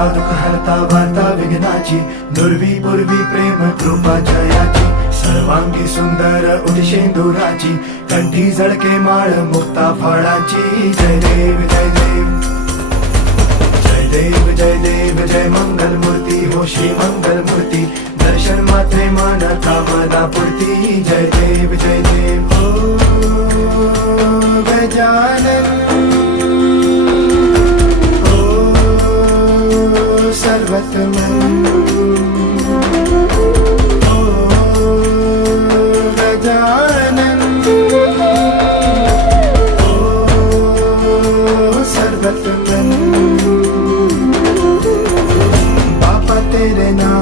हरता दुःख हरता वार्ता विघ्नाची, दुर्वी पूर्वी प्रेम कृपा जयाची, सर्वांगी सुंदर उदिशेंदुराची, कंठी झळके माळ मुक्ता फळाची. जय देव जय देव जय देव जय देव जय मंगल मूर्ती हो श्री मंगल मूर्ती, दर्शन मात्रे मन कामना पूर्ती. जय देव जय देव ओ गजानन ओ सर्वतमन ओ गजानन ओ सर्वतमन. तेरे नाम